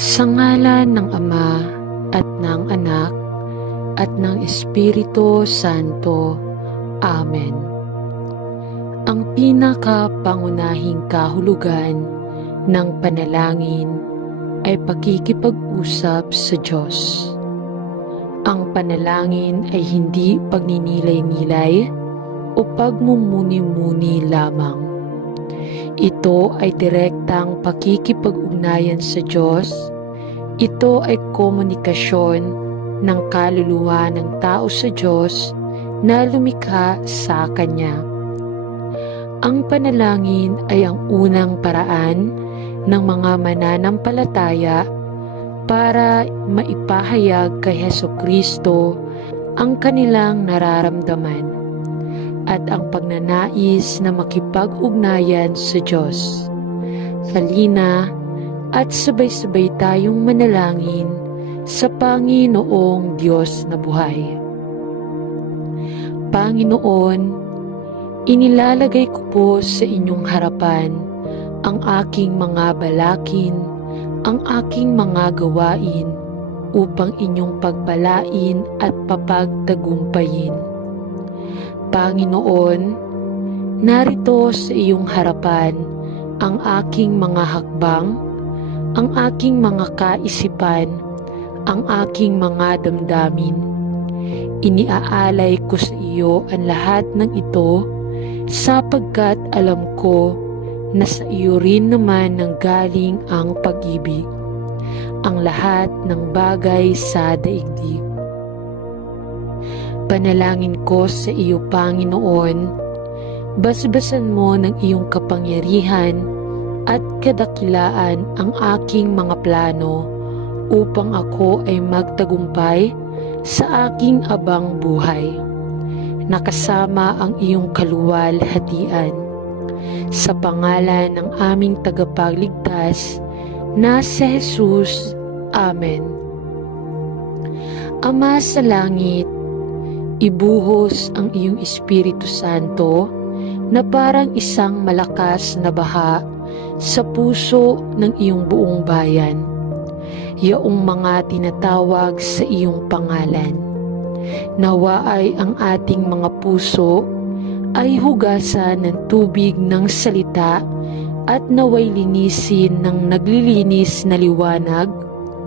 Sa ngalan ng Ama at ng Anak at ng Espiritu Santo. Amen. Ang pinakapangunahing kahulugan ng panalangin ay pakikipag-usap sa Diyos. Ang panalangin ay hindi pagninilay-nilay o pagmumuni-muni lamang. Ito ay direktang pakikipag-ugnayan sa Diyos. Ito ay komunikasyon ng kaluluwa ng tao sa Diyos na lumikha sa Kanya. Ang panalangin ay ang unang paraan ng mga mananampalataya para maipahayag kay Hesukristo ang kanilang nararamdaman at ang pagnanais na makipag-ugnayan sa Diyos. Halina at sabay-sabay tayong manalangin sa Panginoong Diyos na buhay. Panginoon, inilalagay ko po sa inyong harapan ang aking mga balakin, ang aking mga gawain upang inyong pagpalain at papagtagumpayin. Panginoon, narito sa iyong harapan ang aking mga hakbang, ang aking mga kaisipan, ang aking mga damdamin. Iniaalay ko sa iyo ang lahat ng ito sapagkat alam ko na sa iyo rin naman nanggaling ang pag-ibig, ang lahat ng bagay sa daigdig. Panalangin ko sa iyo, Panginoon, basbasan mo ng iyong kapangyarihan at kadakilaan ang aking mga plano upang ako ay magtagumpay sa aking abang buhay, nakasama ang iyong kaluwalhatian. Sa pangalan ng aming tagapagligtas na si Jesus. Amen. Ama sa langit, ibuhos ang iyong Espiritu Santo na parang isang malakas na baha sa puso ng iyong buong bayan, yaong mga tinatawag sa iyong pangalan. Nawa ay ang ating mga puso ay hugasan ng tubig ng salita at naway linisin ng naglilinis na liwanag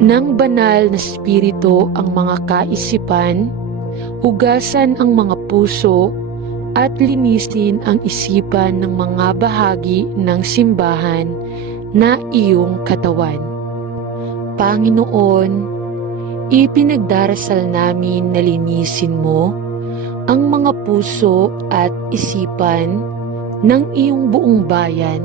ng banal na Espiritu ang mga kaisipan. Hugasan ang mga puso at linisin ang isipan ng mga bahagi ng simbahan na iyong katawan. Panginoon, ipinagdarasal namin na linisin mo ang mga puso at isipan ng iyong buong bayan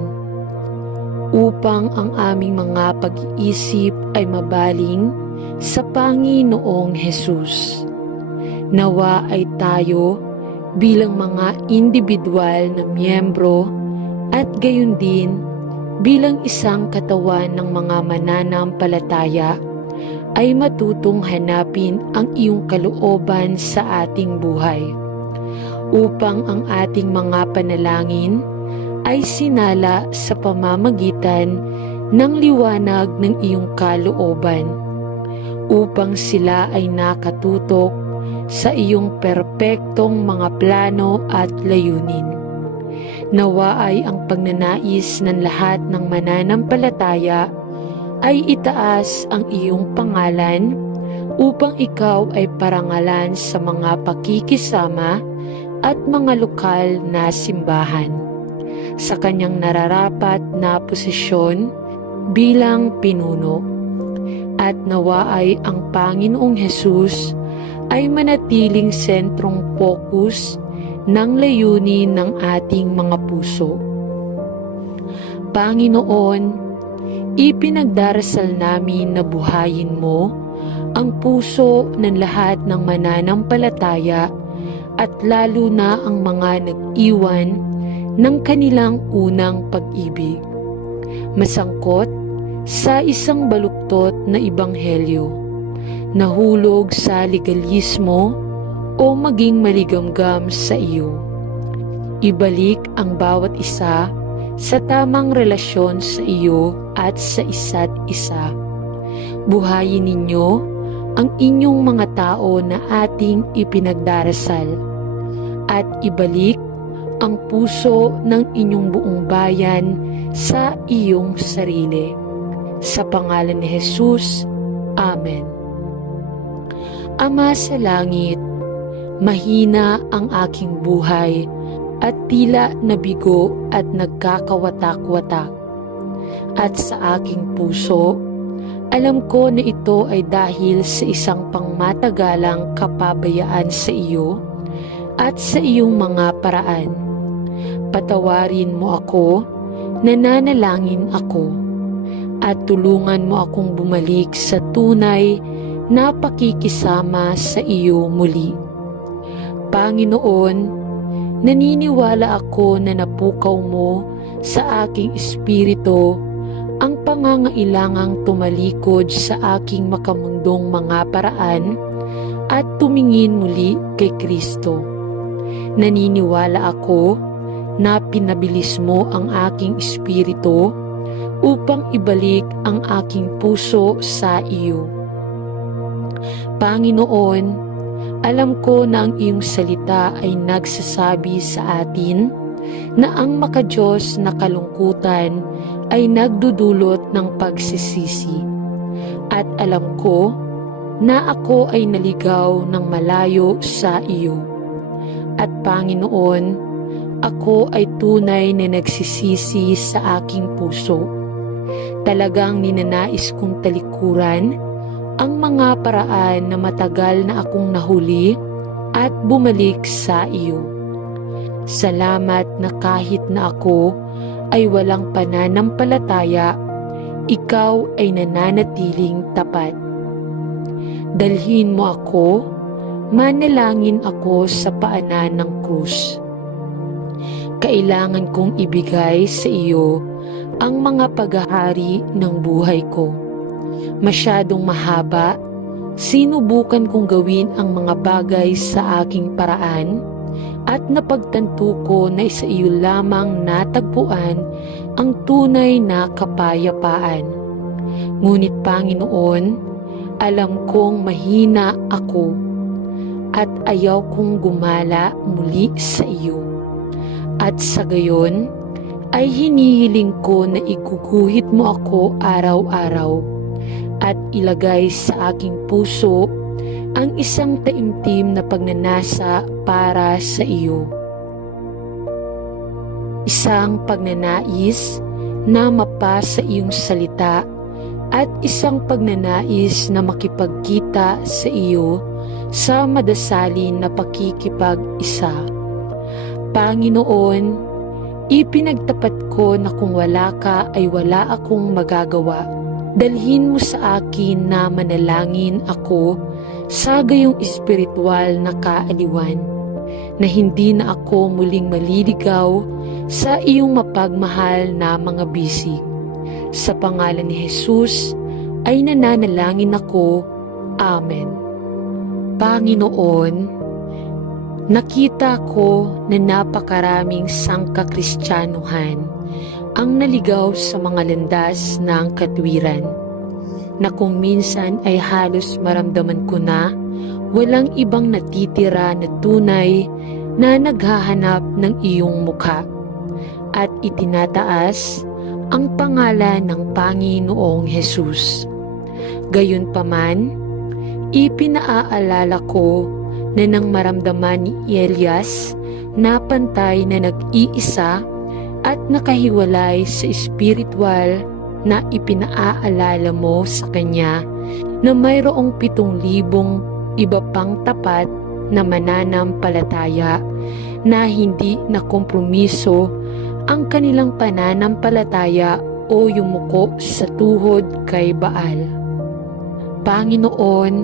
upang ang aming mga pag-iisip ay mabaling sa Panginoong Hesus. Nawa ay tayo bilang mga individual na miyembro at gayon din bilang isang katawan ng mga mananampalataya ay matutong hanapin ang iyong kalooban sa ating buhay upang ang ating mga panalangin ay sinala sa pamamagitan ng liwanag ng iyong kalooban upang sila ay nakatutok sa iyong perpektong mga plano at layunin. Nawa ay ang pagnanais ng lahat ng mananampalataya ay itaas ang iyong pangalan upang ikaw ay parangalan sa mga pakikisama at mga lokal na simbahan sa kanyang nararapat na posisyon bilang pinuno. At nawa ay ang Panginoong Hesus ay manatiling sentrong focus ng layunin ng ating mga puso. Panginoon, ipinagdarasal namin na buhayin mo ang puso ng lahat ng mananampalataya at lalo na ang mga nag-iwan ng kanilang unang pag-ibig, masangkot sa isang baluktot na ebanghelyo, nahulog sa legalismo o maging maligamgam sa iyo. Ibalik ang bawat isa sa tamang relasyon sa iyo at sa isa't isa. Buhayin ninyo ang inyong mga tao na ating ipinagdarasal at ibalik ang puso ng inyong buong bayan sa iyong sarili. Sa pangalan ni Jesus, Amen. Ama sa langit, mahina ang aking buhay at tila nabigo at nagkakawatak-watak. At sa aking puso, alam ko na ito ay dahil sa isang pangmatagalang kapabayaan sa iyo at sa iyong mga paraan. Patawarin mo ako, nananalangin ako, at tulungan mo akong bumalik sa tunay na pakikisama sa iyo muli. Panginoon, naniniwala ako na napukaw mo sa aking espiritu ang pangangailangang tumalikod sa aking makamundong mga paraan at tumingin muli kay Kristo. Naniniwala ako na pinabilis mo ang aking espiritu upang ibalik ang aking puso sa iyo. Panginoon, alam ko na ang iyong salita ay nagsasabi sa atin na ang makadiyos na kalungkutan ay nagdudulot ng pagsisisi. At alam ko na ako ay naligaw ng malayo sa iyo. At Panginoon, ako ay tunay na nagsisisi sa aking puso. Talagang ninanais kong talikuran ang mga paraan na matagal na akong nahuli at bumalik sa iyo. Salamat na kahit na ako ay walang pananampalataya, ikaw ay nananatiling tapat. Dalhin mo ako, manalangin ako sa paanan ng krus. Kailangan kong ibigay sa iyo ang mga paghahari ng buhay ko. Masyadong mahaba, sinubukan kong gawin ang mga bagay sa aking paraan at napagtanto ko na sa iyo lamang natagpuan ang tunay na kapayapaan. Ngunit Panginoon, alam kong mahina ako at ayaw kong gumala muli sa iyo. At sa gayon, ay hinihiling ko na iguguhit mo ako araw-araw at ilagay sa aking puso ang isang taimtim na pagnanasa para sa iyo. Isang pagnanais na mapasa iyong salita at isang pagnanais na makipagkita sa iyo sa madasalin na pakikipag-isa. Panginoon, ipinagtapat ko na kung wala ka ay wala akong magagawa. Dalhin mo sa akin na manalangin ako sa gayong espiritual na kaaliwan, na hindi na ako muling maliligaw sa iyong mapagmahal na mga bisig. Sa pangalan ni Jesus ay nananalangin ako. Amen. Panginoon, nakita ko na napakaraming sangkakristyanuhan ang naligaw sa mga landas ng katwiran, na kung minsan ay halos maramdaman ko na walang ibang natitira na tunay na naghahanap ng iyong mukha at itinataas ang pangalan ng Panginoong Hesus. Gayunpaman, ipinaaalala ko na nang maramdaman ni Elias na pantay na nag-iisa at nakahiwalay sa espiritual, na ipinaalala mo sa kanya na mayroong 7,000 iba pang tapat na mananampalataya na hindi na kompromiso ang kanilang pananampalataya o yumuko sa tuhod kay Baal. Panginoon,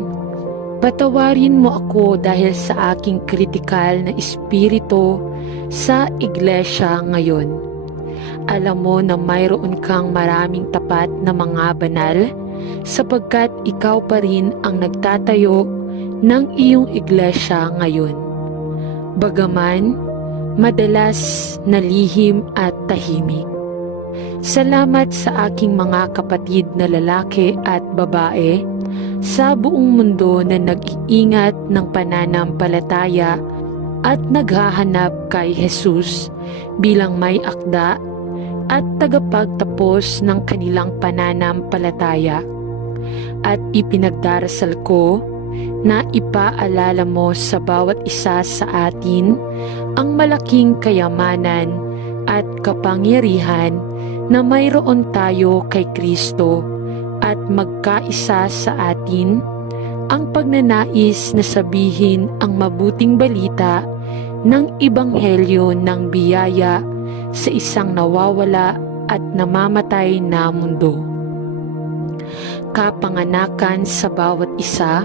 patawarin mo ako dahil sa aking kritikal na espiritu sa iglesia ngayon. Alam mo na mayroon kang maraming tapat na mga banal sapagkat ikaw pa rin ang nagtatayo ng iyong iglesia ngayon. Bagaman madalas na lihim at tahimik, Salamat sa aking mga kapatid na lalaki at babae sa buong mundo na nag-iingat ng pananampalataya at naghahanap kay Jesus bilang may akda at tagapagtapos ng kanilang pananampalataya. At ipinagdarasal ko na ipaalala mo sa bawat isa sa atin ang malaking kayamanan at kapangyarihan na mayroon tayo kay Kristo at magkaisa sa atin ang pagnanais na sabihin ang mabuting balita ng Ebanghelyo ng biyaya sa isang nawawala at namamatay na mundo. Kapanganakan sa bawat isa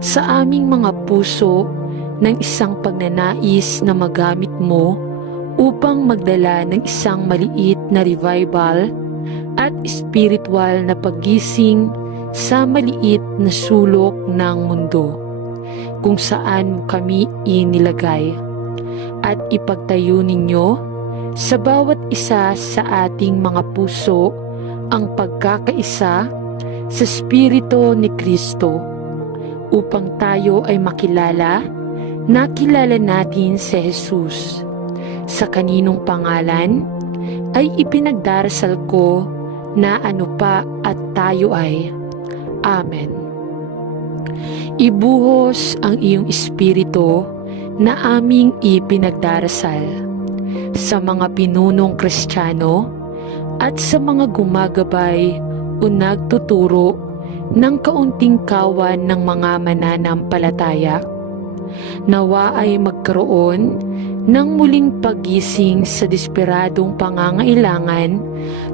sa aming mga puso ng isang pagnanais na magamit mo upang magdala ng isang maliit na revival at spiritual na paggising sa maliit na sulok ng mundo kung saan mo kami inilagay, at ipagtayo ninyo sa bawat isa sa ating mga puso ang pagkakaisa sa Espiritu ni Kristo upang tayo ay makilala natin si Jesus. Sa kaninong pangalan ay ipinagdarasal ko na ano pa at tayo ay. Amen. Ibuhos ang iyong espiritu na aming ipinagdarasal sa mga pinunong Kristiyano at sa mga gumagabay o nagtuturo ng kaunting kawan ng mga mananampalataya. Nawa ay magkaroon ng muling paggising sa desperadong pangangailangan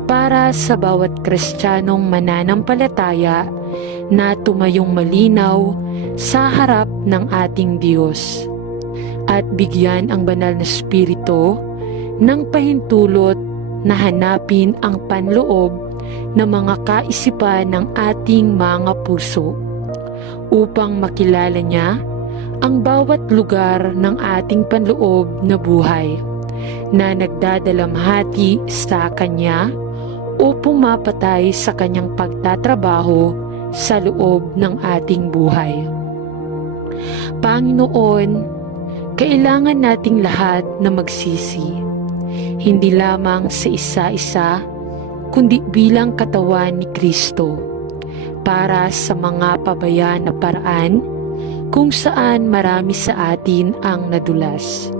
para sa bawat Kristiyanong mananampalataya na tumayong malinaw sa harap ng ating Diyos, at bigyan ang banal na Espiritu ng pahintulot na hanapin ang panloob ng mga kaisipan ng ating mga puso upang makilala niya ang bawat lugar ng ating panloob na buhay na nagdadalamhati sa Kanya o pumapatay sa Kanyang pagtatrabaho sa loob ng ating buhay. Panginoon, kailangan nating lahat na magsisi, hindi lamang sa isa-isa, kundi bilang katawan ni Kristo, para sa mga pabayaan na paraan kung saan marami sa atin ang nadulas.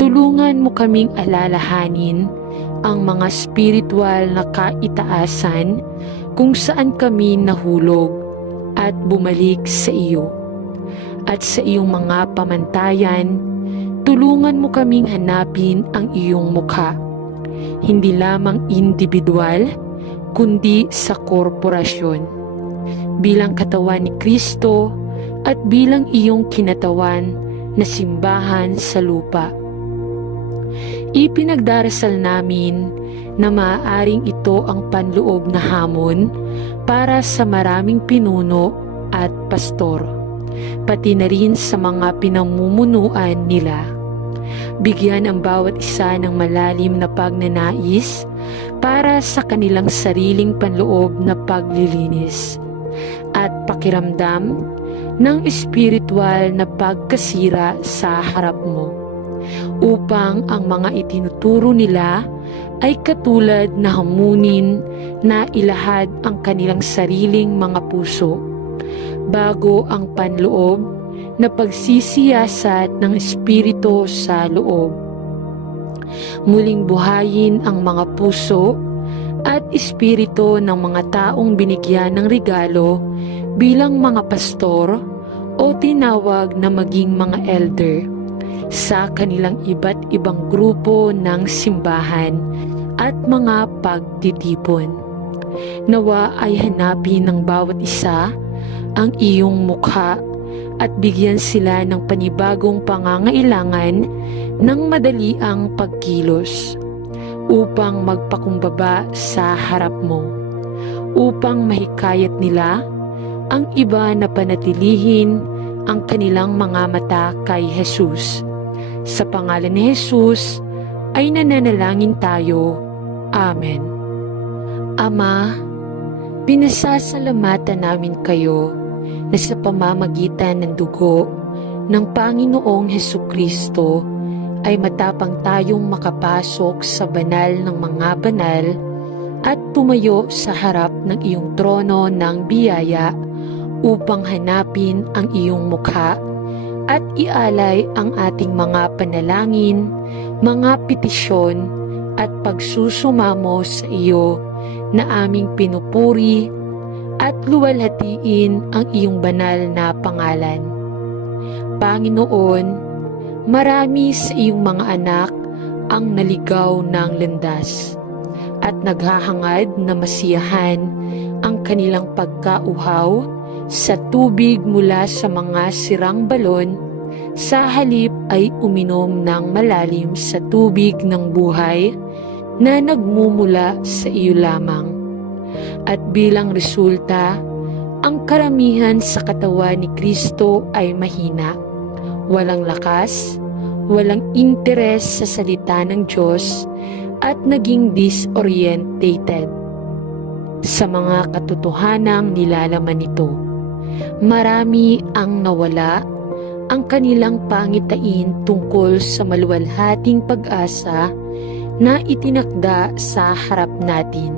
Tulungan mo kaming alalahanin ang mga spiritual na kaitaasan kung saan kami nahulog at bumalik sa iyo. At sa iyong mga pamantayan, tulungan mo kaming hanapin ang iyong mukha, hindi lamang individual, kundi sa korporasyon, bilang katawan ni Kristo at bilang iyong kinatawan na simbahan sa lupa. Ipinagdarasal namin na maaaring ito ang panloob na hamon para sa maraming pinuno at pastor, pati na rin sa mga pinamumunuan nila. Bigyan ang bawat isa ng malalim na pagnanais para sa kanilang sariling panloob na paglilinis at pakiramdam ng espiritual na pagkasira sa harap mo, upang ang mga itinuturo nila ay katulad na hamunin na ilahad ang kanilang sariling mga puso bago ang panloob na pagsisiyasat ng espiritu sa loob. Muling buhayin ang mga puso at espiritu ng mga taong binigyan ng regalo bilang mga pastor o tinawag na maging mga elder sa kanilang iba't ibang grupo ng simbahan at mga pagtitipon. Nawa ay hanapin ng bawat isa ang iyong mukha at bigyan sila ng panibagong pangangailangan ng madaliang pagkilos upang magpakumbaba sa harap mo, upang mahikayat nila ang iba na panatilihin ang kanilang mga mata kay Jesus. Sa pangalan ni Jesus ay nananalangin tayo. Amen. Ama, pinasasalamatan namin kayo na sa pamamagitan ng dugo ng Panginoong Hesukristo ay matapang tayong makapasok sa banal ng mga banal at tumayo sa harap ng iyong trono ng biyaya upang hanapin ang iyong mukha at ialay ang ating mga panalangin, mga petisyon at pagsusumamo sa iyo na aming pinupuri at luwalhatiin ang iyong banal na pangalan. Panginoon, marami sa iyong mga anak ang naligaw ng landas at naghahangad na masiyahan ang kanilang pagkauhaw sa tubig mula sa mga sirang balon, sa halip ay uminom ng malalim sa tubig ng buhay na nagmumula sa iyo lamang. At bilang resulta, ang karamihan sa katawan ni Kristo ay mahina, walang lakas, walang interes sa salita ng Diyos at naging disorientated sa mga katotohanang nilalaman nito. Marami ang nawala ang kanilang pangitain tungkol sa maluwalhating pag-asa na itinakda sa harap natin,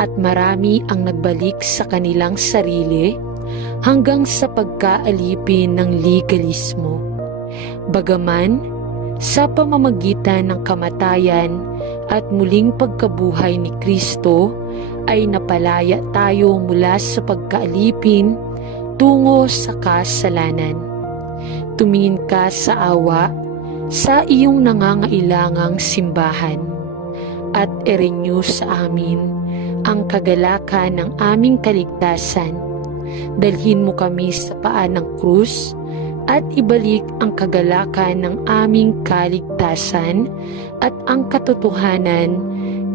at marami ang nagbalik sa kanilang sarili hanggang sa pagkaalipin ng legalismo. Bagaman, sa pamamagitan ng kamatayan at muling pagkabuhay ni Kristo ay napalaya tayo mula sa pagkaalipin tungo sa kasalanan. Tumingin ka sa awa sa iyong nangangailangang simbahan at i-renew sa amin ang kagalakan ng aming kaligtasan. Dalhin mo kami sa paan ng krus at ibalik ang kagalakan ng aming kaligtasan at ang katotohanan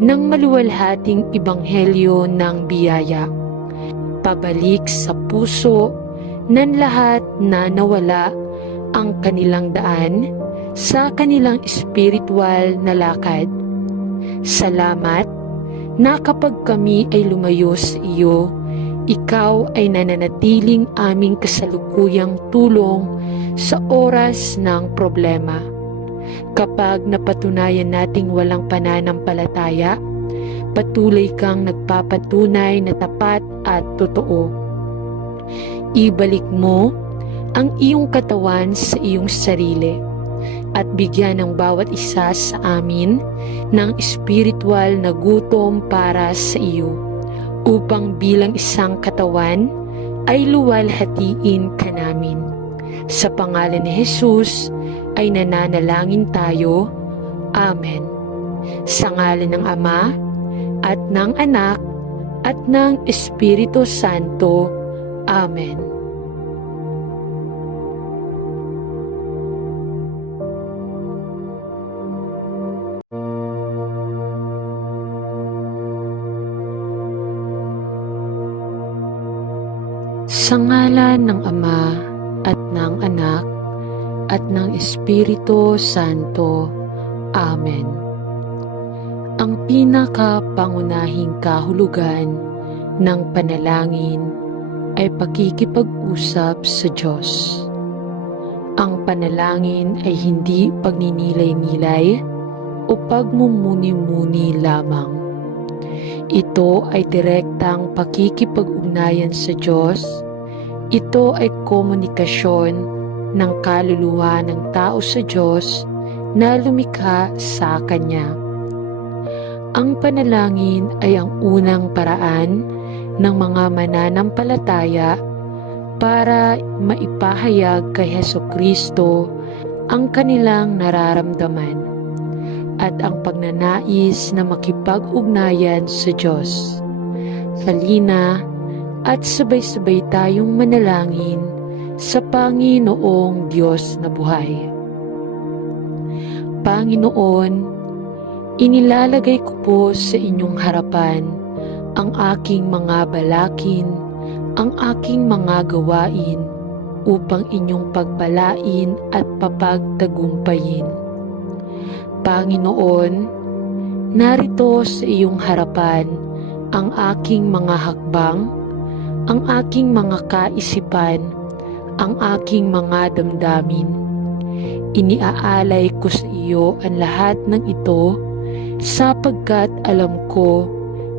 ng maluwalhating ebanghelyo ng biyaya. Pabalik sa puso ng lahat na nawala ang kanilang daan sa kanilang espiritual na lakad. Salamat na kapag kami ay lumayo sa iyo, ikaw ay nananatiling aming kasalukuyang tulong sa oras ng problema. Kapag napatunayan nating walang pananampalataya, patuloy kang nagpapatunay na tapat at totoo. Ibalik mo ang iyong katawan sa iyong sarili at bigyan ng bawat isa sa amin ng espiritual na gutom para sa iyo, upang bilang isang katawan ay luwalhatiin ka namin. Sa pangalan ni Jesus ay nananalangin tayo. Amen. Sa ngalan ng Ama at ng Anak at ng Espiritu Santo. Amen. Sa ngalan ng Ama at ng Anak at ng Espiritu Santo. Amen. Ang pinakapangunahing kahulugan ng panalangin ay pakikipag-usap sa Diyos. Ang panalangin ay hindi pagninilay-nilay o pagmumuni-muni lamang. Ito ay direktang pakikipag-ugnayan sa Diyos. Ito ay komunikasyon ng kaluluwa ng tao sa Diyos na lumikha sa Kanya. Ang panalangin ay ang unang paraan ng mga mananampalataya para maipahayag kay Hesukristo ang kanilang nararamdaman at ang pagnanais na makipag-ugnayan sa Diyos. Halina at sabay-sabay tayong manalangin sa Panginoong Diyos na buhay. Panginoon, inilalagay ko po sa inyong harapan ang aking mga balakid, ang aking mga gawain upang inyong pagpalain at papagtagumpayin. Panginoon, narito sa iyong harapan ang aking mga hakbang, ang aking mga kaisipan, ang aking mga damdamin. Iniaalay ko sa iyo ang lahat ng ito sapagkat alam ko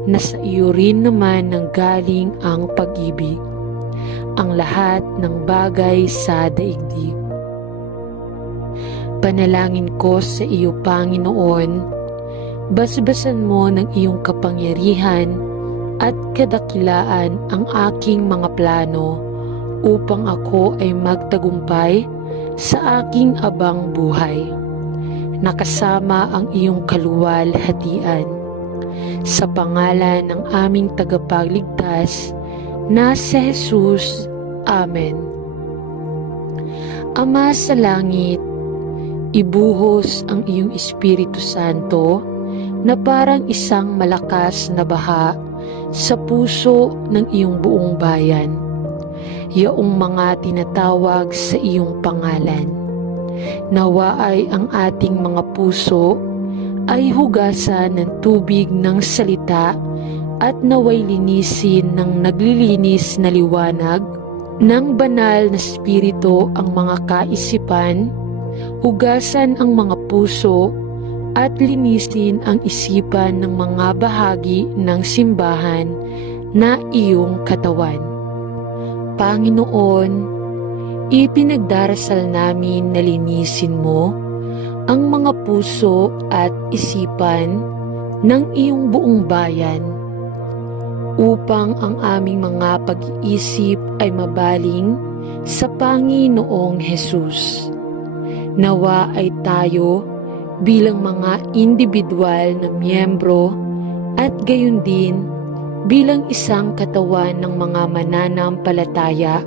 na sa iyo rin naman nanggaling ang pag-ibig, ang lahat ng bagay sa daigdig. Panalangin ko sa iyo, Panginoon, basbasan mo ng iyong kapangyarihan at kadakilaan ang aking mga plano upang ako ay magtagumpay sa aking abang buhay, nakasama ang iyong kaluwalhatian. Sa pangalan ng aming tagapagligtas na si Jesus. Amen. Ama sa langit, ibuhos ang iyong Espiritu Santo na parang isang malakas na baha sa puso ng iyong buong bayan, yaong mga tinatawag sa iyong pangalan. Nawa ay ang ating mga puso ay hugasan ng tubig ng salita at naway linisin ng naglilinis na liwanag ng banal na Espiritu ang mga kaisipan, hugasan ang mga puso at linisin ang isipan ng mga bahagi ng simbahan na iyong katawan. Panginoon, ipinagdarasal namin na linisin mo ang mga puso at isipan ng iyong buong bayan upang ang aming mga pag-iisip ay mabaling sa Panginoong Hesus. Nawa ay tayo bilang mga individual na miyembro at gayon din bilang isang katawan ng mga mananampalataya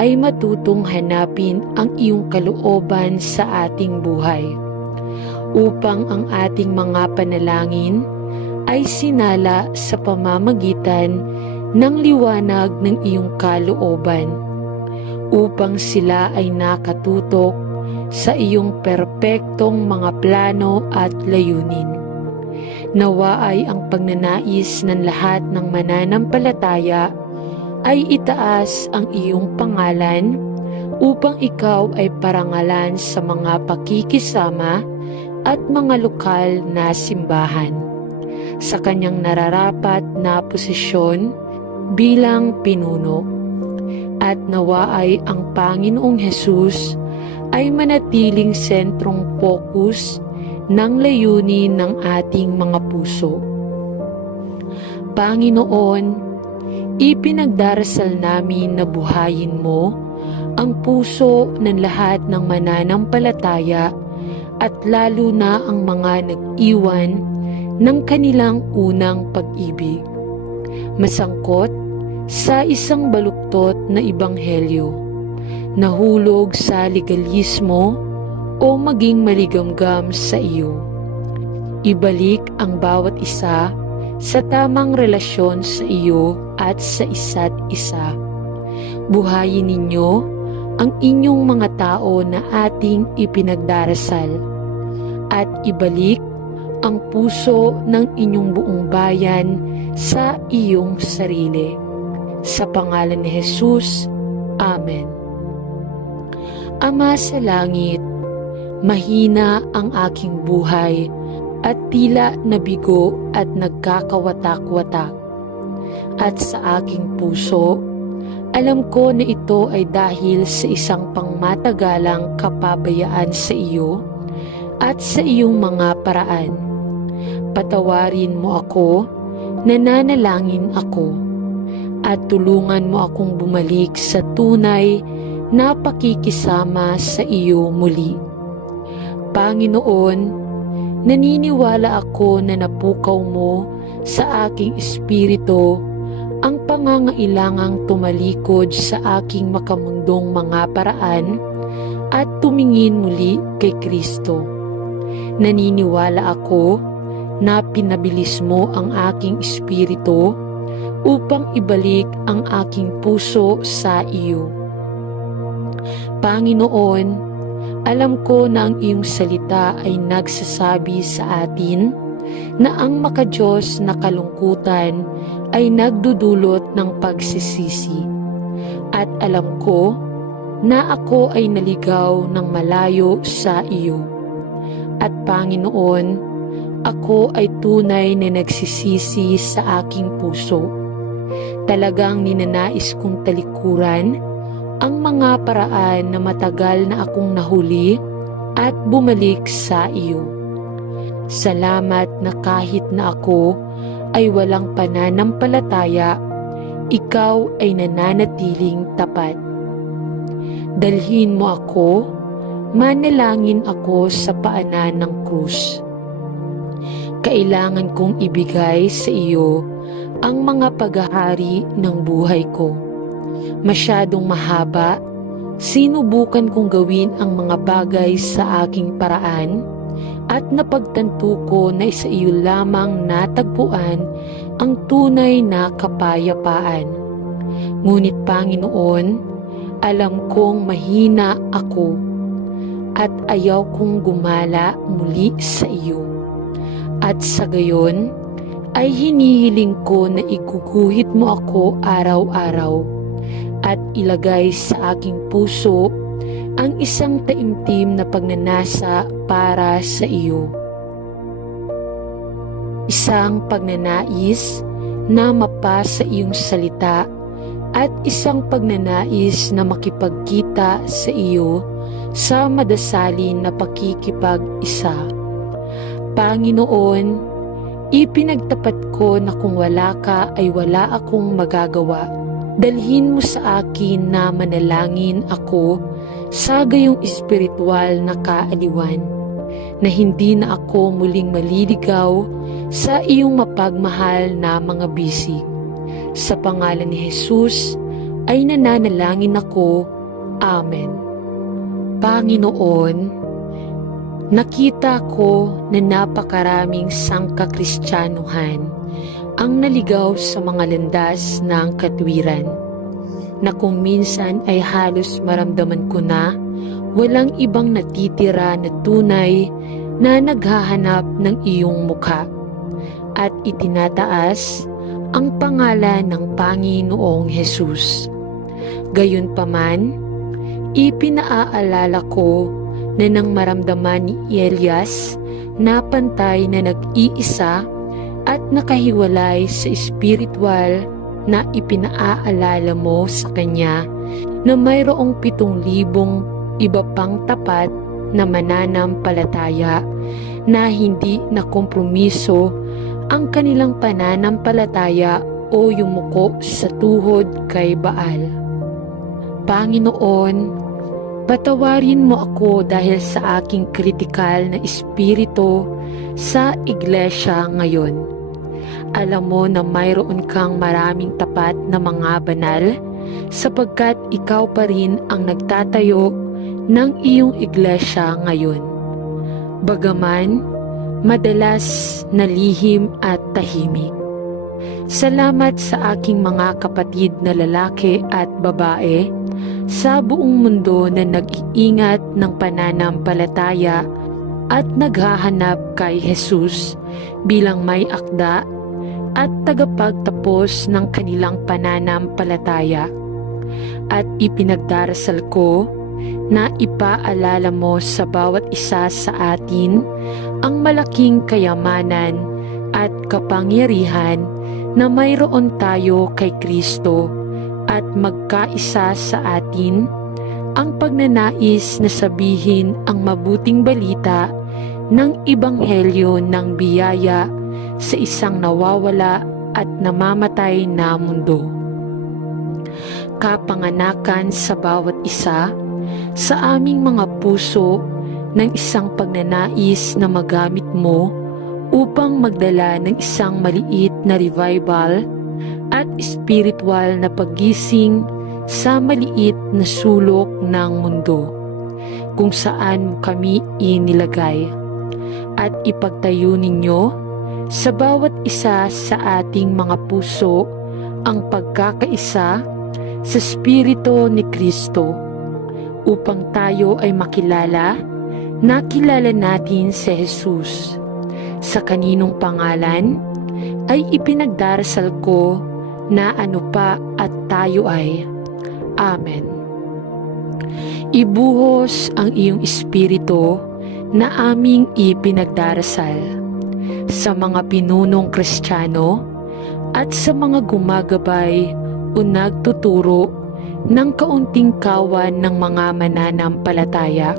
ay matutong hanapin ang iyong kalooban sa ating buhay, upang ang ating mga panalangin ay sinala sa pamamagitan ng liwanag ng iyong kalooban, upang sila ay nakatutok sa iyong perpektong mga plano at layunin. Nawa ay ang pagnanais ng lahat ng mananampalataya ay itaas ang iyong pangalan upang ikaw ay parangalan sa mga pakikisama at mga lokal na simbahan sa kanyang nararapat na posisyon bilang pinuno. At nawa ay ang Panginoong Hesus ay manatiling sentrong focus ng layunin ng ating mga puso. Panginoon, ipinagdarasal namin na buhayin mo ang puso ng lahat ng mananampalataya at lalo na ang mga nag-iwan ng kanilang unang pag-ibig, masangkot sa isang baluktot na ebanghelyo, nahulog sa legalismo o maging maligamgam sa iyo. Ibalik ang bawat isa sa tamang relasyon sa iyo at sa isa't isa. Buhayin ninyo ang inyong mga tao na ating ipinagdarasal at ibalik ang puso ng inyong buong bayan sa iyong sarili. Sa pangalan ni Jesus. Amen. Ama sa langit, mahina ang aking buhay at tila nabigo at nagkakawatak-watak. At sa aking puso, alam ko na ito ay dahil sa isang pangmatagalang kapabayaan sa iyo at sa iyong mga paraan. Patawarin mo ako, nananalangin ako, at tulungan mo akong bumalik sa tunay na pakikisama sa iyo muli. Panginoon, naniniwala ako na napukaw mo sa aking espiritu ang pangangailangang tumalikod sa aking makamundong mga paraan at tumingin muli kay Kristo. Naniniwala ako na pinabilis mo ang aking espiritu upang ibalik ang aking puso sa iyo. Panginoon, alam ko na ang iyong salita ay nagsasabi sa atin na ang makadiyos na kalungkutan ay nagdudulot ng pagsisisi. At alam ko na ako ay naligaw ng malayo sa iyo. At Panginoon, ako ay tunay na nagsisisi sa aking puso. Talagang ninanais kong talikuran ang mga paraan na matagal na akong nahuli at bumalik sa iyo. Salamat na kahit na ako ay walang pananampalataya, ikaw ay nananatiling tapat. Dalhin mo ako, manalangin ako sa paanan ng krus. Kailangan kong ibigay sa iyo ang mga paghahari ng buhay ko. Masyadong mahaba, sinubukan kong gawin ang mga bagay sa aking paraan at napagtanto ko na sa iyo lamang natagpuan ang tunay na kapayapaan. Ngunit Panginoon, alam kong mahina ako at ayaw kong gumala muli sa iyo. At sa gayon, ay hinihiling ko na iguguhit mo ako araw-araw at ilagay sa aking puso ang isang taimtim na pagnanasa para sa iyo. Isang pagnanais na mapasa iyong salita at isang pagnanais na makipagkita sa iyo sa madasalin na pakikipag-isa. Panginoon, ipinagtapat ko na kung wala ka ay wala akong magagawa. Dalhin mo sa akin na manalangin ako sa gayong espiritual na kaaliwan, na hindi na ako muling maliligaw sa iyong mapagmahal na mga bisig. Sa pangalan ni Jesus ay nananalangin ako. Amen. Panginoon, nakita ko na napakaraming sangkakristyanuhan ang naligaw sa mga landas ng katwiran, na kung minsan ay halos maramdaman ko na walang ibang natitira na tunay na naghahanap ng iyong mukha at itinataas ang pangalan ng Panginoong Hesus. Gayunpaman, ipinaaalala ko na nang maramdaman ni Elias na pantay na nag-iisa at nakahiwalay sa espiritual, na ipinaalala mo sa kanya na mayroong 7,000 iba pang tapat na mananampalataya na hindi na kompromiso ang kanilang pananampalataya o yumuko sa tuhod kay Baal. Panginoon, patawarin mo ako dahil sa aking kritikal na espiritu sa iglesia ngayon. Alam mo na mayroon kang maraming tapat na mga banal sapagkat ikaw pa rin ang nagtatayo ng iyong iglesia ngayon. Bagaman, madalas na lihim at tahimik. Salamat sa aking mga kapatid na lalaki at babae sa buong mundo na nag-iingat ng pananampalataya at naghahanap kay Jesus bilang may akda at tagapagtapos ng kanilang pananampalataya. At ipinagdarasal ko na ipaalala mo sa bawat isa sa atin ang malaking kayamanan at kapangyarihan na mayroon tayo kay Kristo, at magkaisa sa atin ang pagnanais na sabihin ang mabuting balita ng Ebanghelyo ng biyaya sa isang nawawala at namamatay na mundo. Kapanganakan sa bawat isa sa aming mga puso ng isang pagnanais na magamit mo upang magdala ng isang maliit na revival at spiritual na paggising sa maliit na sulok ng mundo kung saan mo kami inilagay, at ipagtayo ninyo sa bawat isa sa ating mga puso ang pagkakaisa sa Espiritu ni Kristo upang tayo ay makilala na kilala natin si Jesus. sa kaninong pangalan ay ipinagdarasal ko na ano pa at tayo ay. Amen. Ibuhos ang iyong espiritu na aming ipinagdarasal sa mga pinunong Kristiyano at sa mga gumagabay o nagtuturo ng kaunting kawan ng mga mananampalataya.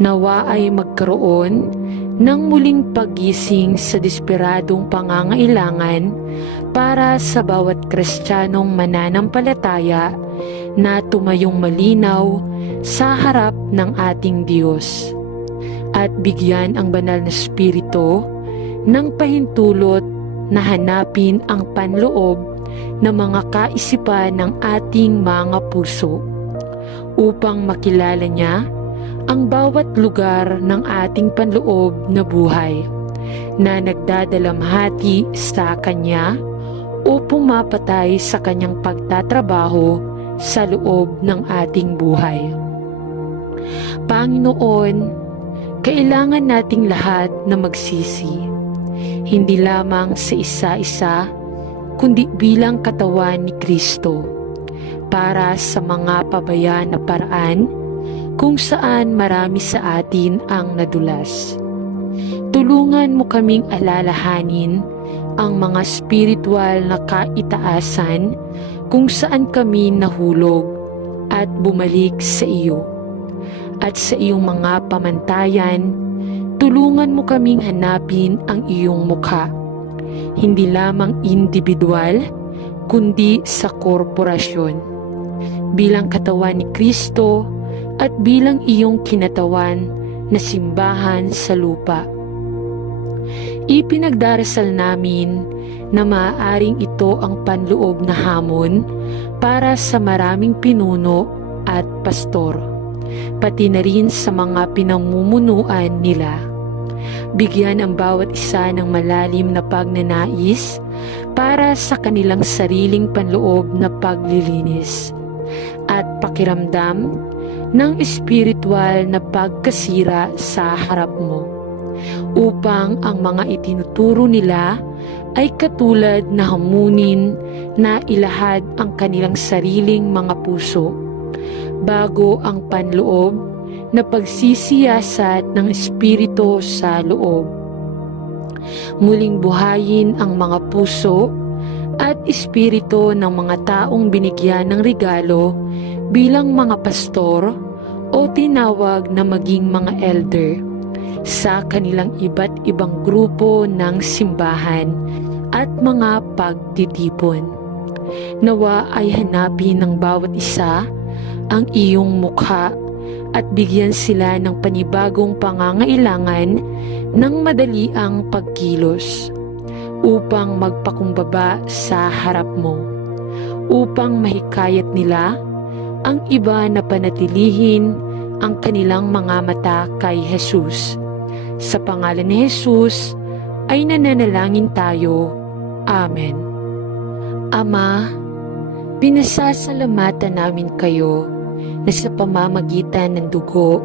Nawa ay magkaroon ng muling paggising sa desperadong pangangailangan para sa bawat Kristiyanong mananampalataya na tumayong malinaw sa harap ng ating Diyos at bigyan ang banal na Espiritu ng pahintulot na hanapin ang panloob ng mga kaisipan ng ating mga puso upang makilala niya ang bawat lugar ng ating panloob na buhay na nagdadalamhati sa Kanya o pumapatay sa Kanyang pagtatrabaho sa loob ng ating buhay. Panginoon, kailangan nating lahat na magsisi, hindi lamang sa isa-isa, kundi bilang katawan ni Kristo, para sa mga pabayaan na paraan kung saan marami sa atin ang nadulas. Tulungan mo kaming alalahanin ang mga spiritual na kaitaasan kung saan kami nahulog at bumalik sa iyo. At sa iyong mga pamantayan, tulungan mo kaming hanapin ang iyong mukha, hindi lamang individual, kundi sa korporasyon. Bilang katawan ni Kristo at bilang iyong kinatawan na simbahan sa lupa. Ipinagdarasal namin na maaaring ito ang panloob na hamon para sa maraming pinuno at pastor, pati na rin sa mga pinamumunuan nila. Bigyan ang bawat isa ng malalim na pagnanais para sa kanilang sariling panloob na paglilinis at pakiramdam ng espiritual na pagkasira sa harap mo, upang ang mga itinuturo nila ay katulad na hamunin na ilahad ang kanilang sariling mga puso bago ang panloob na pagsisiyasat ng espiritu sa loob. Muling buhayin ang mga puso at espiritu ng mga taong binigyan ng regalo bilang mga pastor o tinawag na maging mga elder sa kanilang iba't ibang grupo ng simbahan at mga pagtitipon. Nawa ay hanapin ng bawat isa ang iyong mukha at bigyan sila ng panibagong pangangailangan ng madaliang pagkilos upang magpakumbaba sa harap mo, upang mahikayat nila ang iba na panatilihin ang kanilang mga mata kay Jesus. Sa pangalan ni Jesus ay nananalangin tayo. Amen. Ama, pinasasalamatan namin kayo na sa pamamagitan ng dugo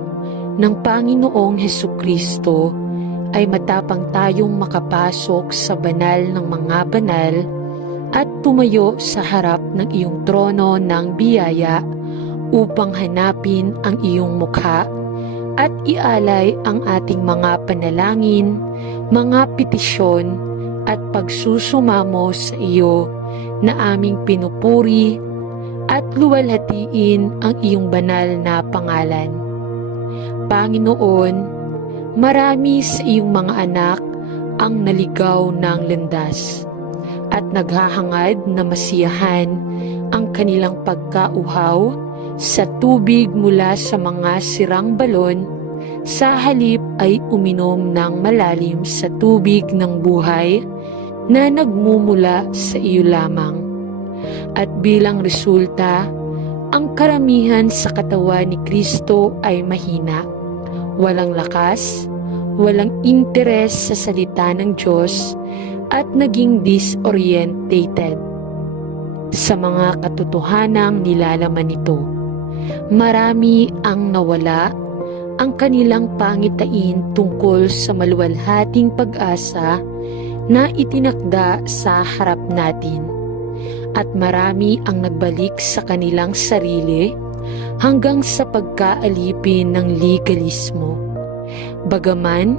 ng Panginoong Hesukristo ay matapang tayong makapasok sa banal ng mga banal at tumayo sa harap ng iyong trono ng biyaya upang hanapin ang iyong mukha at ialay ang ating mga panalangin, mga petisyon at pagsusumamo sa iyo na aming pinupuri at luwalhatiin ang iyong banal na pangalan. Panginoon, marami sa iyong mga anak ang naligaw ng landas at naghahangad na masiyahan ang kanilang pagkauhaw sa tubig mula sa mga sirang balon, sa halip ay uminom ng malalim sa tubig ng buhay na nagmumula sa iyo lamang. At bilang resulta, ang karamihan sa katawan ni Kristo ay mahina, walang lakas, walang interes sa salita ng Diyos at naging disorientated sa mga katotohanang nilalaman nito. Marami ang nawala ang kanilang pangitain tungkol sa maluwalhating pag-asa na itinakda sa harap natin. At marami ang nagbalik sa kanilang sarili hanggang sa pagkaalipin ng legalismo. Bagaman,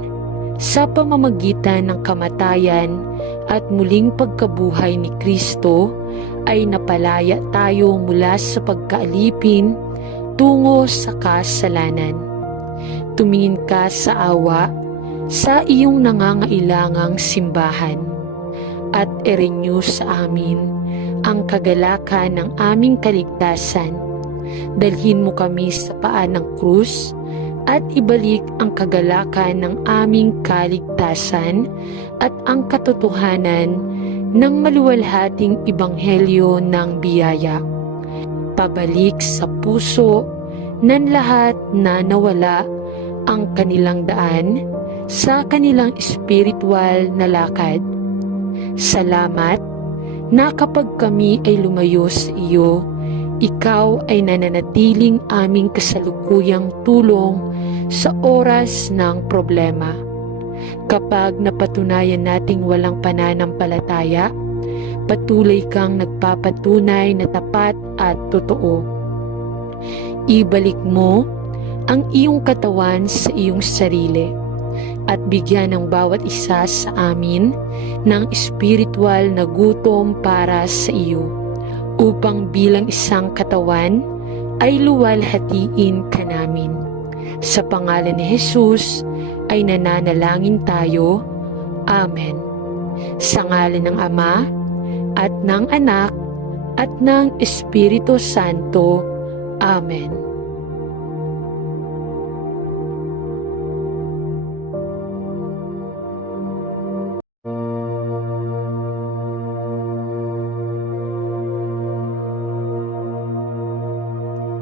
sa pamamagitan ng kamatayan at muling pagkabuhay ni Kristo, ay napalaya tayo mula sa pagkaalipin tungo sa kasalanan. Tumingin ka sa awa sa iyong nangangailangang simbahan at i-renew sa amin ang kagalakan ng aming kaligtasan. Dalhin mo kami sa paan ng krus at ibalik ang kagalakan ng aming kaligtasan at ang katotohanan ng maluwalhating ebanghelyo ng biyaya. Pabalik sa puso ng lahat na nawala ang kanilang daan sa kanilang espiritual na lakad. Salamat na kapag kami ay lumayo sa iyo, ikaw ay nananatiling aming kasalukuyang tulong sa oras ng problema. Kapag napatunayan nating walang pananampalataya, patuloy kang nagpapatunay na tapat at totoo. Ibalik mo ang iyong katawan sa iyong sarili at bigyan ng bawat isa sa amin ng espiritual na gutom para sa iyo, upang bilang isang katawan ay luwalhatiin ka namin. Sa pangalan ni Jesus ay nananalangin tayo. Amen. Sa ngalan ng Ama at ng Anak at ng Espiritu Santo. Amen.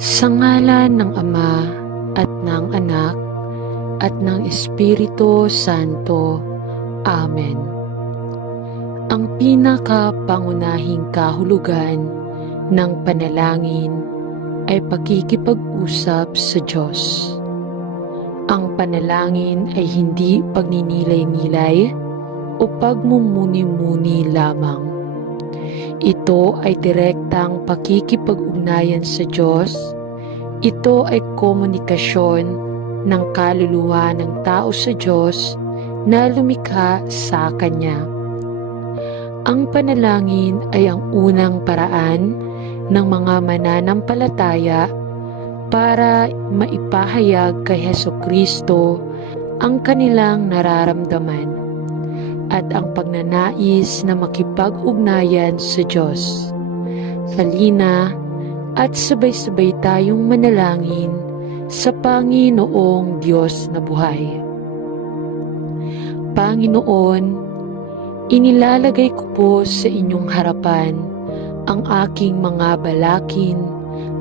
Sa ngalan ng Ama at ng Anak at ng Espiritu Santo. Amen. Ang pinakapangunahing kahulugan ng panalangin ay pakikipag-usap sa Diyos. Ang panalangin ay hindi pagninilay-nilay o pagmumuni-muni lamang. Ito ay direktang pakikipag-ugnayan sa Diyos. Ito ay komunikasyon ng kaluluwa ng tao sa Diyos na lumikha sa Kanya. Ang panalangin ay ang unang paraan ng mga mananampalataya para maipahayag kay Hesukristo ang kanilang nararamdaman at ang pagnanais na makipag-ugnayan sa Diyos. Halina at sabay-sabay tayong manalangin sa Panginoong Diyos na buhay. Panginoon, inilalagay ko po sa inyong harapan ang aking mga balakin,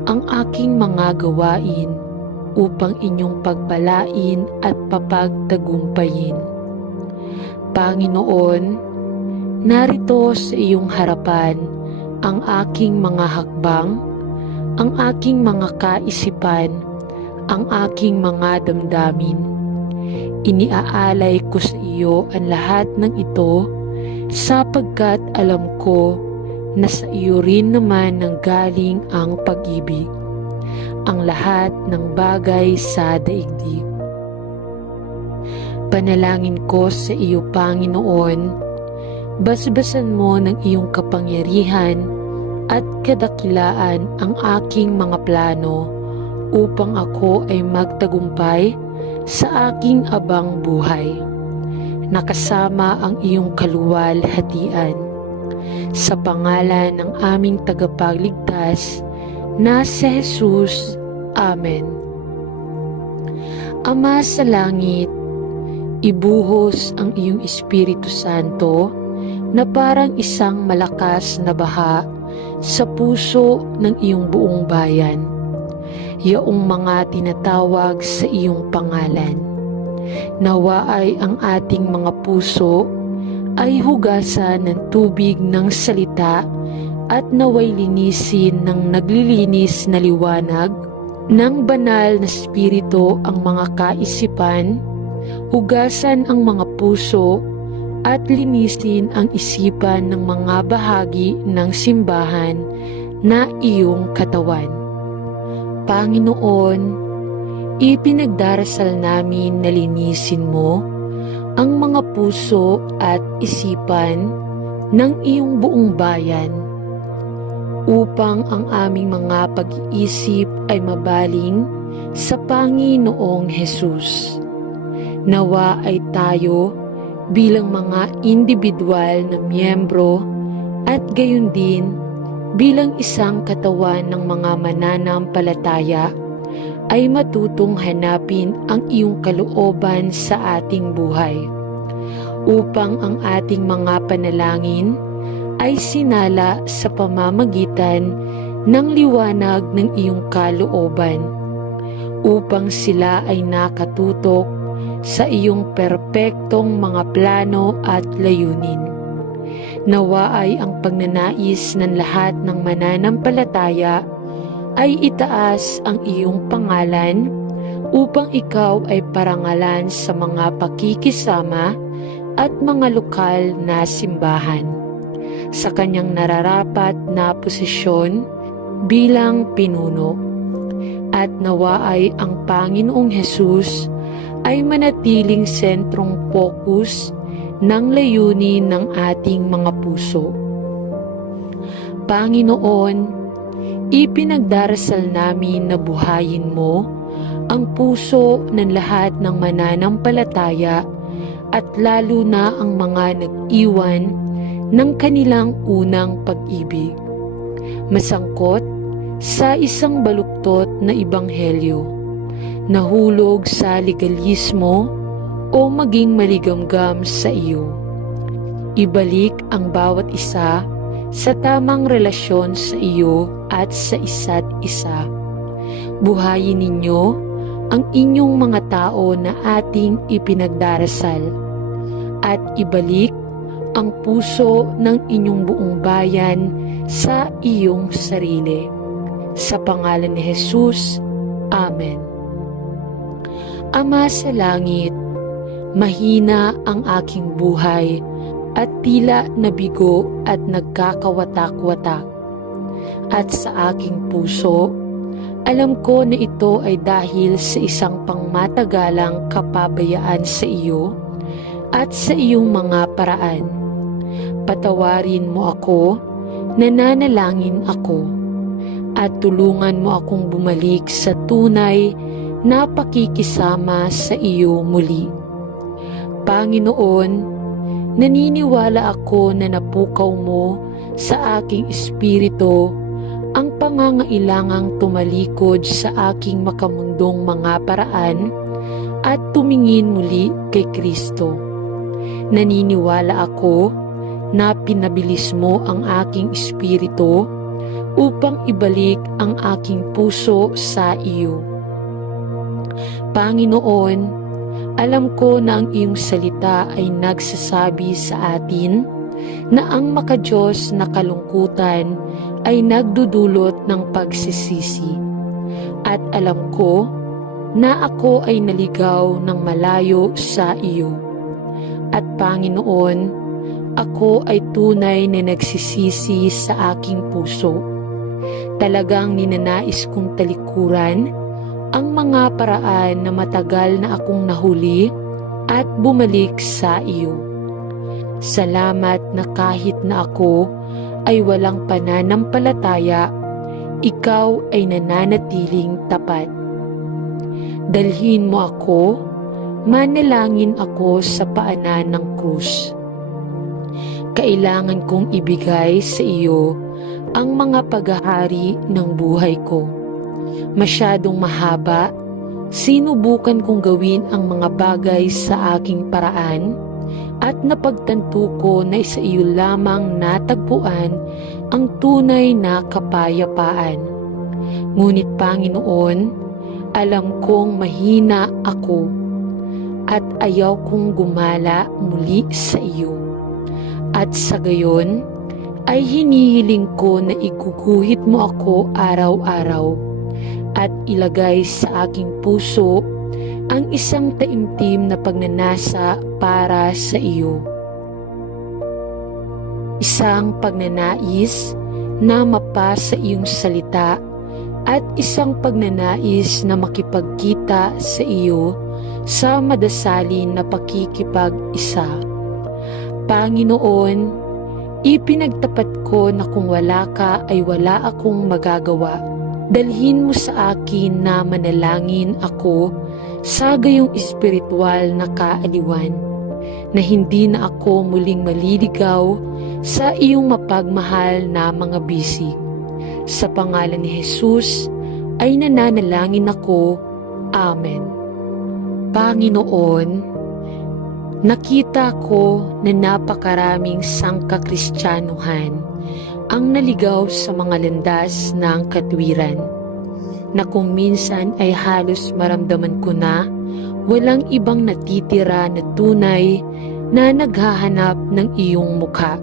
ang aking mga gawain, upang inyong pagpalain at papagtagumpayin. Panginoon, narito sa iyong harapan ang aking mga hakbang, ang aking mga kaisipan, ang aking mga damdamin. Iniaalay ko sa iyo ang lahat ng ito sapagkat alam ko na sa iyo rin naman nanggaling ang pag-ibig, ang lahat ng bagay sa daigdig. Panalangin ko sa iyo, Panginoon, basbasan mo ng iyong kapangyarihan at kadakilaan ang aking mga plano upang ako ay magtagumpay sa aking abang buhay, nakasama ang iyong kaluwalhatian. Sa pangalan ng aming tagapagligtas na si Jesus. Amen. Ama sa langit, ibuhos ang iyong Espiritu Santo na parang isang malakas na baha sa puso ng iyong buong bayan, yaong mga tinatawag sa iyong pangalan. Nawa ay ang ating mga puso ay hugasan ng tubig ng salita at naway linisin ng naglilinis na liwanag ng banal na spirito ang mga kaisipan, hugasan ang mga puso at linisin ang isipan ng mga bahagi ng simbahan na iyong katawan. Panginoon, ipinagdarasal namin na linisin mo ang mga puso at isipan ng iyong buong bayan upang ang aming mga pag-iisip ay mabaling sa Panginoong Hesus. Nawa ay tayo bilang mga individual na miyembro at gayon din bilang isang katawan ng mga mananampalataya ay matutong hanapin ang iyong kalooban sa ating buhay upang ang ating mga panalangin ay sinala sa pamamagitan ng liwanag ng iyong kalooban upang sila ay nakatutok sa iyong perpektong mga plano at layunin. Nawa ay ang pagnanais ng lahat ng mananampalataya ay itaas ang iyong pangalan upang ikaw ay parangalan sa mga pakikisama at mga lokal na simbahan sa kanyang nararapat na posisyon bilang pinuno. At nawa ay ang Panginoong Hesus ay manatiling sentrong focus ng layunin ng ating mga puso. Panginoon, ipinagdarasal namin na buhayin mo ang puso ng lahat ng mananampalataya at lalo na ang mga nag-iwan ng kanilang unang pag-ibig, masangkot sa isang baluktot na ebanghelyo, nahulog sa legalismo o maging maligamgam sa iyo. Ibalik ang bawat isa sa tamang relasyon sa iyo at sa isa't isa. Buhayin ninyo ang inyong mga tao na ating ipinagdarasal at ibalik ang puso ng inyong buong bayan sa iyong sarili. Sa pangalan ni Jesus, Amen. Ama sa langit, mahina ang aking buhay at tila nabigo at nagkakawatak-watak. At sa aking puso, alam ko na ito ay dahil sa isang pangmatagalang kapabayaan sa iyo at sa iyong mga paraan. Patawarin mo ako, nananalangin ako, at tulungan mo akong bumalik sa tunay na pakikisama sa iyo muli. Panginoon, naniniwala ako na napukaw mo sa aking espiritu ang pangangailangang tumalikod sa aking makamundong mga paraan at tumingin muli kay Kristo. Naniniwala ako na pinabilis mo ang aking espiritu upang ibalik ang aking puso sa iyo. Panginoon, alam ko na ang iyong salita ay nagsasabi sa atin na ang makadiyos na kalungkutan ay nagdudulot ng pagsisisi. At alam ko na ako ay naligaw ng malayo sa iyo. At Panginoon, ako ay tunay na nagsisisi sa aking puso. Talagang ninanais kong talikuran ang mga paraan na matagal na akong nahuli at bumalik sa iyo. Salamat na kahit na ako ay walang pananampalataya, ikaw ay nananatiling tapat. Dalhin mo ako, manalangin ako sa paanan ng krus. Kailangan kong ibigay sa iyo ang mga paghahari ng buhay ko. Masyadong mahaba, sinubukan kong gawin ang mga bagay sa aking paraan at napagtanto ko na sa iyo lamang natagpuan ang tunay na kapayapaan. Ngunit Panginoon, alam kong mahina ako at ayaw kong gumala muli sa iyo. At sa gayon, ay hinihiling ko na iguguhit mo ako araw-araw at ilagay sa aking puso ang isang taimtim na pagnanasa para sa iyo. Isang pagnanais na mapasa iyong salita at isang pagnanais na makipagkita sa iyo sa madasalin na pakikipag-isa. Panginoon, ipinagtapat ko na kung wala ka ay wala akong magagawa. Dalhin mo sa akin na manalangin ako sa gayong espiritual na kaaliwan, na hindi na ako muling maliligaw sa iyong mapagmahal na mga bisig. Sa pangalan ni Jesus ay nananalangin ako. Amen. Panginoon, nakita ko na napakaraming sangkakristyanuhan ang naligaw sa mga landas ng katwiran, na kung minsan ay halos maramdaman ko na walang ibang natitira na tunay na naghahanap ng iyong mukha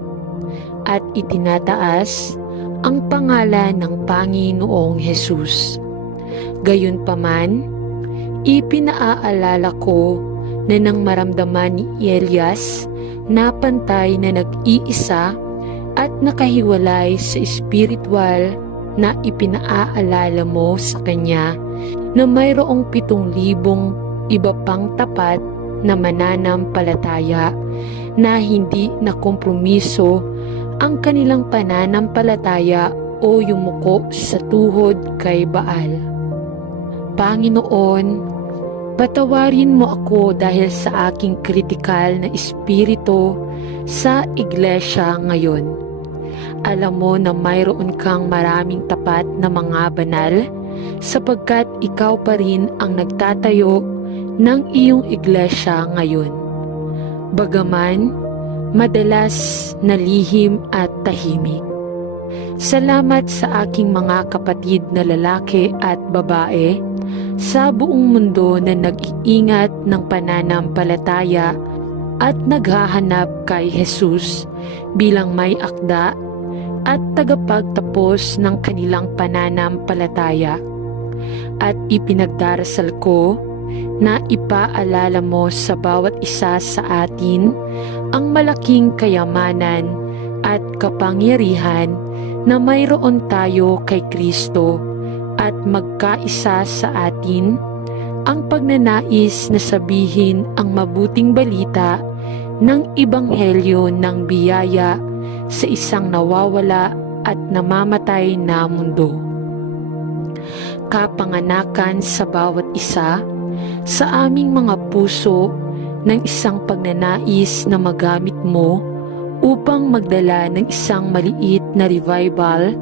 at itinataas ang pangalan ng Panginoong Hesus. Gayunpaman, ipinaalala ko na nang maramdaman ni Elias na pantay na nag-iisa at nakahiwalay sa espiritual, na ipinaalala mo sa kanya na mayroong 7,000 iba pang tapat na mananampalataya na hindi nakompromiso ang kanilang pananampalataya o yumuko sa tuhod kay Baal. Panginoon, patawarin mo ako dahil sa aking kritikal na espiritu sa iglesia ngayon. Alam mo na mayroon kang maraming tapat na mga banal, sapagkat ikaw pa rin ang nagtatayo ng iyong iglesia ngayon. Bagaman madalas na lihim at tahimik. Salamat sa aking mga kapatid na lalaki at babae sa buong mundo na nag-iingat ng pananampalataya at naghahanap kay Jesus bilang may akda at tagapagtapos ng kanilang pananampalataya. At ipinagdarasal ko na ipaalala mo sa bawat isa sa atin ang malaking kayamanan at kapangyarihan na mayroon tayo kay Kristo, at magkaisa sa atin ang pagnanais na sabihin ang mabuting balita ng Ebanghelyo ng biyaya sa isang nawawala at namamatay na mundo. Kapanganakan sa bawat isa sa aming mga puso ng isang pagnanais na magamit mo upang magdala ng isang maliit na revival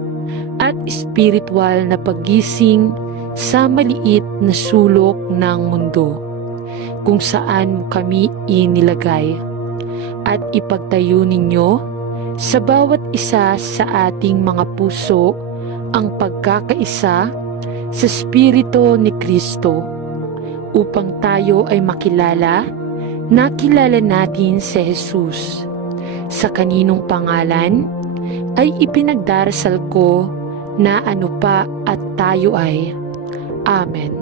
at spiritual na paggising sa maliit na sulok ng mundo kung saan mo kami inilagay, at ipagtayo ninyo sa bawat isa sa ating mga puso ang pagkakaisa sa Espiritu ni Kristo, upang tayo ay makilala na kilala natin si Jesus, sa kaninong pangalan ay ipinagdarasal ko na ano pa at tayo ay. Amen.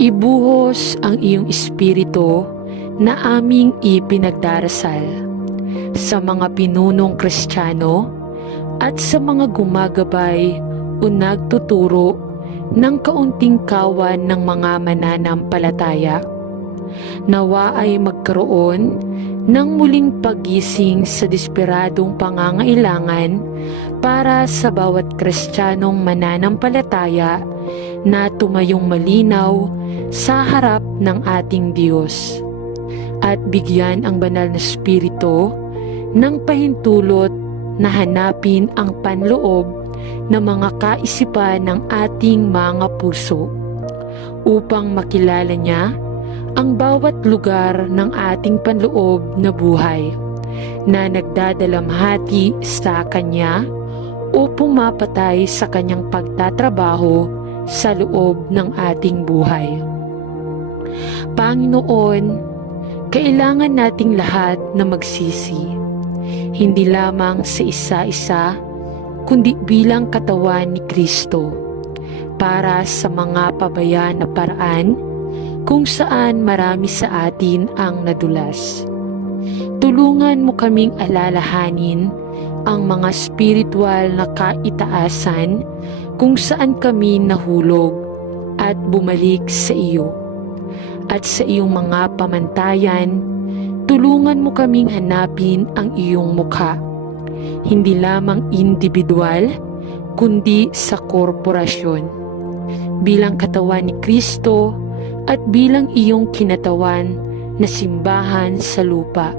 Ibuhos ang iyong espiritu na aming ipinagdarasal sa mga pinunong Kristiyano at sa mga gumagabay o nagtuturo ng kaunting kawan ng mga mananampalataya. Nawa ay magkaroon ng muling paggising sa desperadong pangangailangan para sa bawat Kristiyanong mananampalataya na tumayong malinaw sa harap ng ating Diyos, at bigyan ang banal na Espiritu ng pahintulot na hanapin ang panloob ng mga kaisipan ng ating mga puso upang makilala niya ang bawat lugar ng ating panloob na buhay na nagdadalamhati sa Kanya o pumapatay sa Kanyang pagtatrabaho sa loob ng ating buhay. Panginoon, kailangan nating lahat na magsisi, hindi lamang sa isa-isa, kundi bilang katawan ni Kristo. para sa mga pabaya na paraan kung saan marami sa atin ang nadulas. Tulungan mo kaming alalahanin ang mga spiritual na kaitaasan kung saan kami nahulog at bumalik sa iyo. At sa iyong mga pamantayan, tulungan mo kaming hanapin ang iyong mukha, hindi lamang individual, kundi sa korporasyon, bilang katawan ni Kristo at bilang iyong kinatawan na simbahan sa lupa.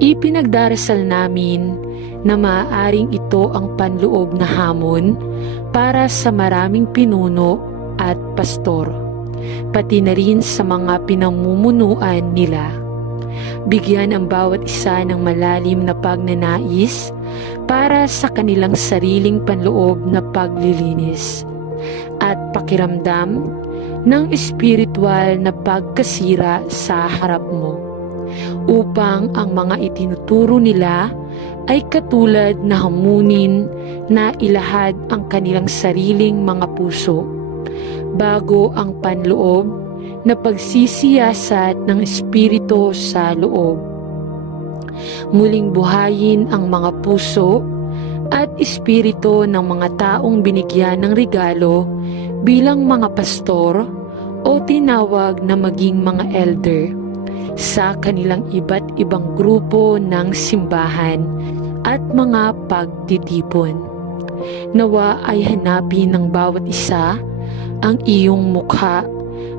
Ipinagdarasal namin na maaaring ito ang panloob na hamon para sa maraming pinuno at pastor, pati na rin sa mga pinamumunuan nila. Bigyan ang bawat isa ng malalim na pagnanais para sa kanilang sariling panloob na paglilinis at pakiramdam ng espiritual na pagkasira sa harap mo, upang ang mga itinuturo nila ay katulad na hamunin na ilahad ang kanilang sariling mga puso bago ang panloob na pagsisiyasat ng espiritu sa loob. Muling buhayin ang mga puso at espiritu ng mga taong binigyan ng regalo bilang mga pastor o tinawag na maging mga elder sa kanilang iba't ibang grupo ng simbahan at mga pagtitipon. Nawa ay hanapin ng bawat isa ang iyong mukha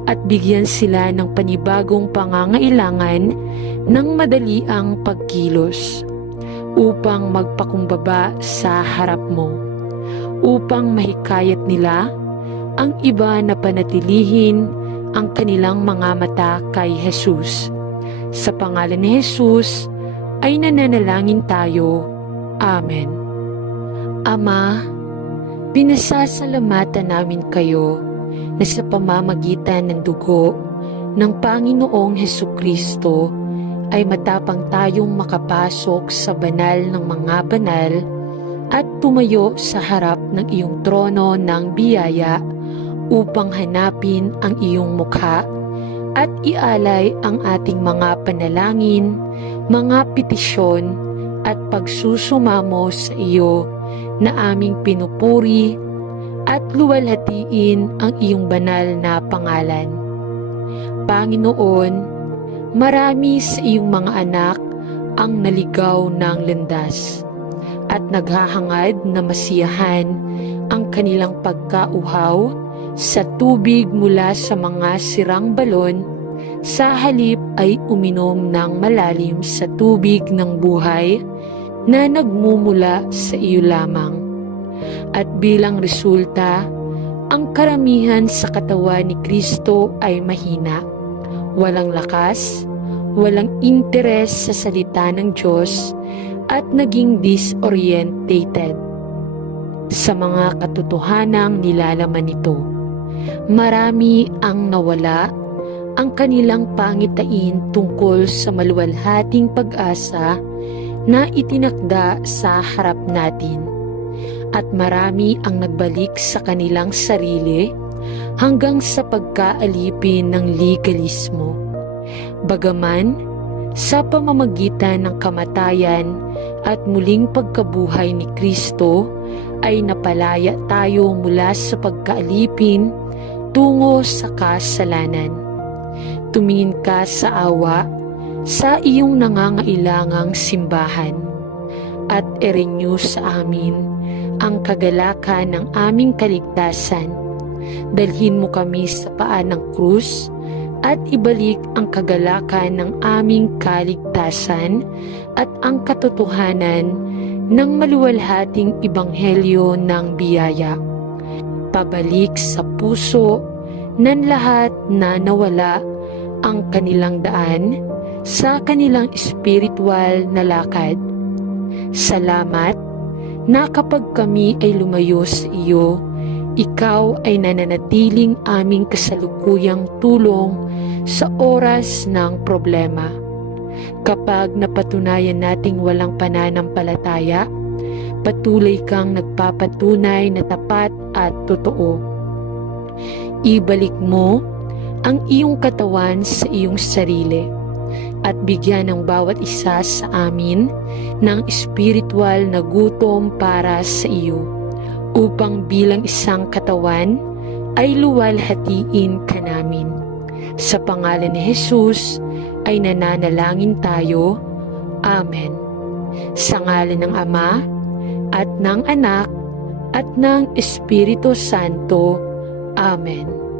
at bigyan sila ng panibagong pangangailangan ng madaliang pagkilos upang magpakumbaba sa harap mo, upang mahikayat nila ang iba na panatilihin ang kanilang mga mata kay Jesus. Sa pangalan ni Jesus ay nananalangin tayo. Amen. Ama, pinasasalamatan namin kayo na sa pamamagitan ng dugo ng Panginoong Hesukristo ay matapang tayong makapasok sa banal ng mga banal at tumayo sa harap ng iyong trono ng biyaya upang hanapin ang iyong mukha at ialay ang ating mga panalangin, mga petisyon at pagsusumamo sa iyo na aming pinupuri at luwalhatiin ang iyong banal na pangalan. Panginoon, marami sa iyong mga anak ang naligaw ng landas at naghahangad na masiyahan ang kanilang pagkauhaw sa tubig mula sa mga sirang balon, sa halip ay uminom ng malalim sa tubig ng buhay na nagmumula sa iyo lamang. At bilang resulta, ang karamihan sa katawan ni Kristo ay mahina, walang lakas, walang interes sa salita ng Diyos at naging disorientated sa mga katotohanang nilalaman nito. Marami ang nawala ang kanilang pangitain tungkol sa maluwalhating pag-asa na itinakda sa harap natin, at marami ang nagbalik sa kanilang sarili hanggang sa pagkaalipin ng legalismo. Bagaman, sa pamamagitan ng kamatayan at muling pagkabuhay ni Kristo ay napalaya tayo mula sa pagkaalipin tungo sa kasalanan. Tumingin ka sa awa sa iyong nangangailangang simbahan at i-renew sa amin ang kagalakan ng aming kaligtasan. Dalhin mo kami sa paan ng krus at ibalik ang kagalakan ng aming kaligtasan at ang katotohanan ng maluwalhating ebanghelyo ng biyaya. Pabalik sa puso ng lahat na nawala ang kanilang daan sa kanilang espiritual na lakad. Salamat na kapag kami ay lumayo sa iyo, ikaw ay nananatiling aming kasalukuyang tulong sa oras ng problema. Kapag napatunayan nating walang pananampalataya, patuloy kang nagpapatunay na tapat at totoo. Ibalik mo ang iyong katawan sa iyong sarili at bigyan ng bawat isa sa amin ng espiritual na gutom para sa iyo, upang bilang isang katawan ay luwalhatiin ka namin. Sa pangalan ni Jesus ay nananalangin tayo. Amen. Sa ngalan ng Ama at ng Anak at ng Espiritu Santo. Amen.